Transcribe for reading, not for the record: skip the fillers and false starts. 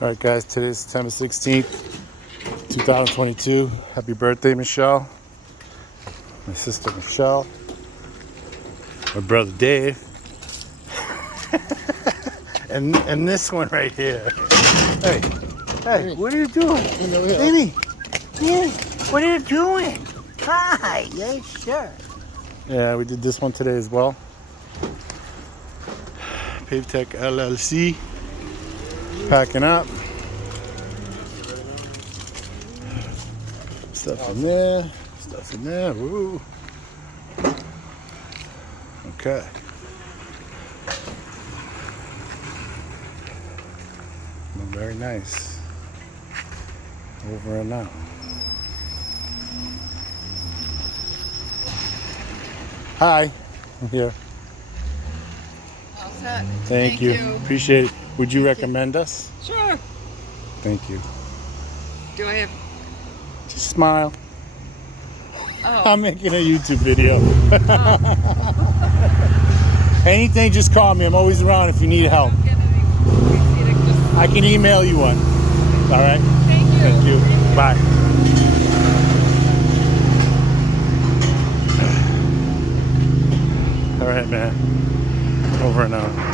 Alright guys, today is September 16th, 2022. Happy birthday, Michelle. My sister Michelle. My brother Dave. and this one right here. Hey, what are you doing? Danny, what are you doing? Hi, yes, sure. Yeah, we did this one today as well. PaveTech LLC. Packing up. Stuff in there. Stuff in there. Woo. Okay. Very nice. Over and out. Hi. I'm here. All set. Thank you. Appreciate it. Would you recommend us? Sure. Thank you. Do I have? Just smile. Oh. I'm making a YouTube video. Oh. Anything, just call me. I'm always around if you need help. I can email you one. All right? Thank you. Thank you. Bye. All right, man. Over and out.